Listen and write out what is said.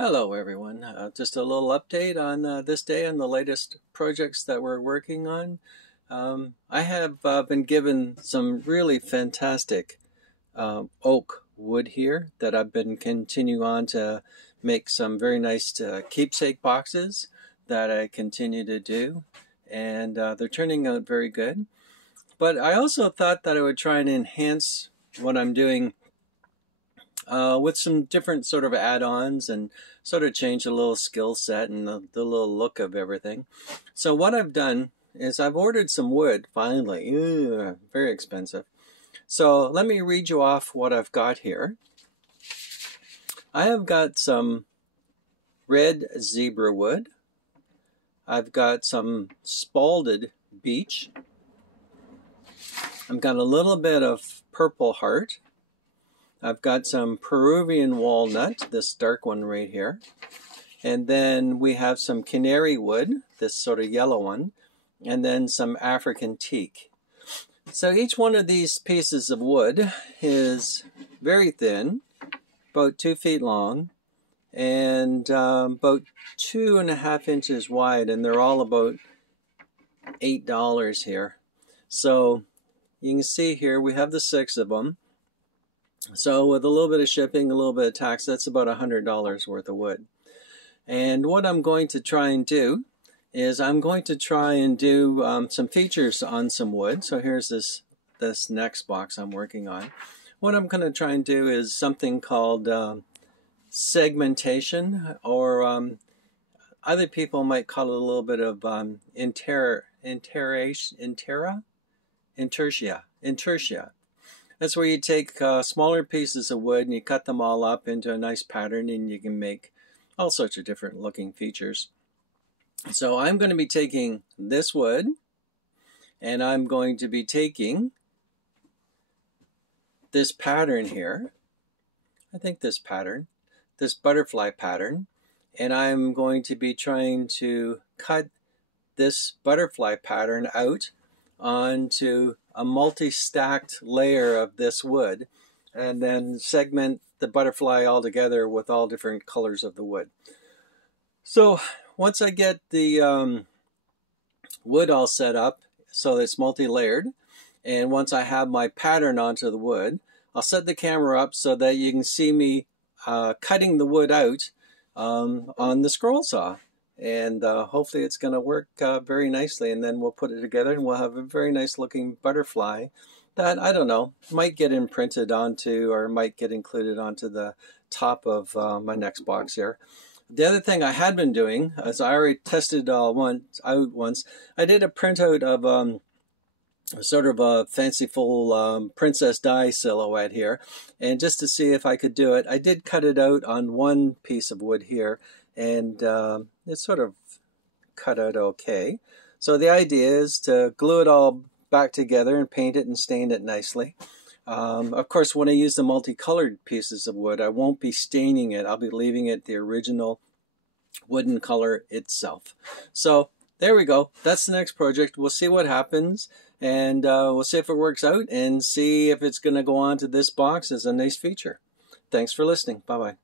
Hello everyone. Just a little update on this day and the latest projects that we're working on. I have been given some really fantastic oak wood here that I've been continuing on to make some very nice keepsake boxes that I continue to do, and they're turning out very good. But I also thought that I would try and enhance what I'm doing with some different sort of add-ons and sort of change a little skill set and the little look of everything. So what I've done is I've ordered some wood finally. Very expensive. So let me read you off what I've got here. I have got some red zebra wood. I've got some spalded beech. I've got a little bit of purple heart. I've got some Peruvian walnut, this dark one right here. And then we have some canary wood, this sort of yellow one. And then some African teak. So each one of these pieces of wood is very thin, about 2 feet long, and about 2.5 inches wide. And they're all about $8 here. So you can see here we have the 6 of them. So with a little bit of shipping, a little bit of tax, that's about $100 worth of wood. And what I'm going to try and do is I'm going to try and do some features on some wood. So here's this next box I'm working on. What I'm going to try and do is something called segmentation, or other people might call it a little bit of intertia. That's where you take smaller pieces of wood and you cut them all up into a nice pattern, and you can make all sorts of different looking features. So I'm going to be taking this wood, and I'm going to be taking this pattern here. I think this pattern, this butterfly pattern, and I'm going to be trying to cut this butterfly pattern out onto a multi-stacked layer of this wood, and then segment the butterfly all together with all different colors of the wood. So once I get the wood all set up so it's multi-layered, and once I have my pattern onto the wood, I'll set the camera up so that you can see me cutting the wood out on the scroll saw. And hopefully it's going to work very nicely, and then we'll put it together and we'll have a very nice looking butterfly that, I don't know, might get imprinted onto, or might get included onto the top of my next box here. The other thing I had been doing, as I already tested once, I did a printout of sort of a fanciful princess die silhouette here, and just to see if I could do it, I did cut it out on one piece of wood here, and it's sort of cut out okay. So the idea is to glue it all back together and paint it and stain it nicely. Of course, when I use the multicolored pieces of wood, I won't be staining it. I'll be leaving it the original wooden color itself. So there we go. That's the next project. We'll see what happens, and we'll see if it works out, and see if it's going to go on to this box as a nice feature. Thanks for listening. Bye-bye.